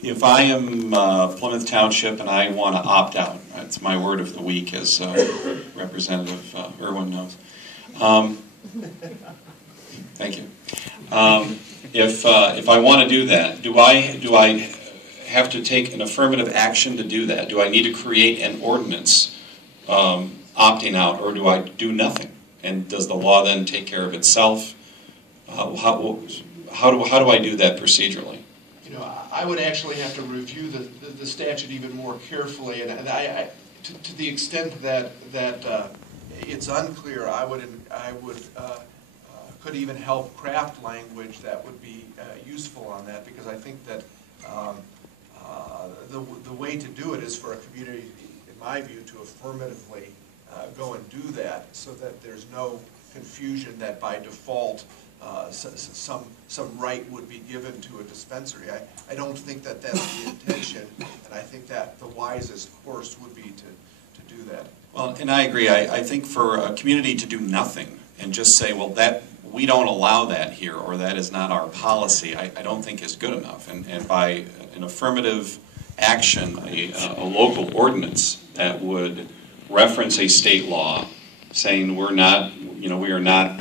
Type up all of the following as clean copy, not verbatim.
If I am Plymouth Township and I want to opt out, that's my word of the week, as Representative Irwin knows. Thank you. If I want to do that, do I have to take an affirmative action to do that? Do I need to create an ordinance opting out, or do I do nothing? And does the law then take care of itself? How do I do that procedurally? You know, I would actually have to review the statute even more carefully, and to the extent that it's unclear, I could even help craft language that would be useful on that, because I think that the way to do it is for a community, in my view, to affirmatively go and do that, so that there's no confusion that by default some right would be given to a dispensary. I don't think that that's the intention, and I think that the wisest course would be to do that. Well, and I agree. I think for a community to do nothing and just say, well, that we don't allow that here, or that is not our policy, I don't think is good enough. And by an affirmative action, a local ordinance that would reference a state law saying we are not,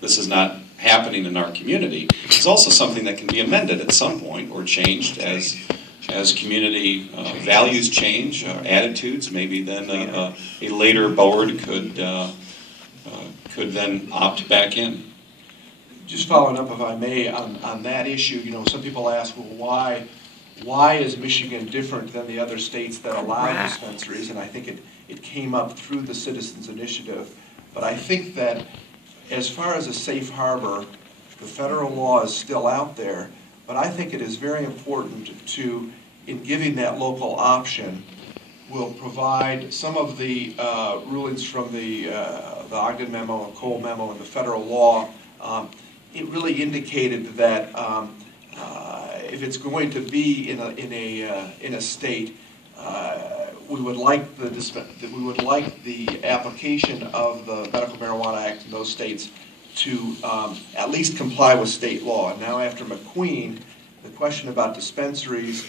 this is not happening in our community, is also something that can be amended at some point or changed as community values change, attitudes. Maybe then a later board could then opt back in. Just following up, if I may, on that issue, you know, some people ask, well, why is Michigan different than the other states that allow dispensaries? And I think it came up through the Citizens Initiative. But I think that as far as a safe harbor, the federal law is still out there. But I think it is very important to, in giving that local option, will provide some of the rulings from the Ogden Memo and Cole Memo and the federal law. It really indicated that if it's going to be in a state, we would like the application of the Medical Marijuana Act in those states to at least comply with state law. And now after McQueen, the question about dispensaries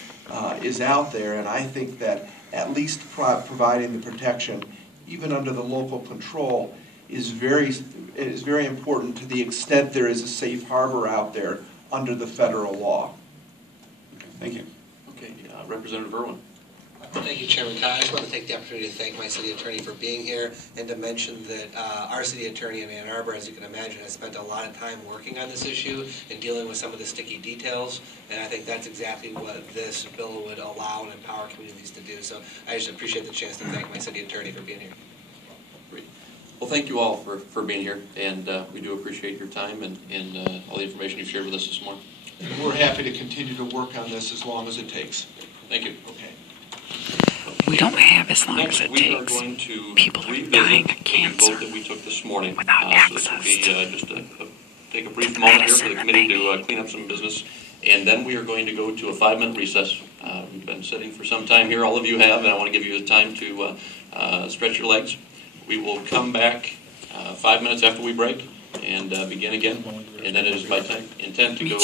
is out there, and I think that at least providing the protection, even under the local control, is very important to the extent there is a safe harbor out there under the federal law. Okay, thank you. Okay, Representative Irwin. Thank you, Chairman Codd. I just want to take the opportunity to thank my city attorney for being here, and to mention that our city attorney in Ann Arbor, as you can imagine, has spent a lot of time working on this issue and dealing with some of the sticky details, and I think that's exactly what this bill would allow and empower communities to do. So I just appreciate the chance to thank my city attorney for being here. Great. Well, thank you all for being here, and we do appreciate your time and all the information you've shared with us this morning. And we're happy to continue to work on this as long as it takes. Thank you. Okay. We don't have as long as it we takes. are going to People are dying of cancer vote that we took this morning. without access so this will be, just take a brief moment here for the committee to clean up some business, and then we are going to go to a 5-minute recess. We've been sitting for some time here, all of you have, and I want to give you the time to stretch your legs. We will come back 5 minutes after we break and begin again, and then it is my intent to go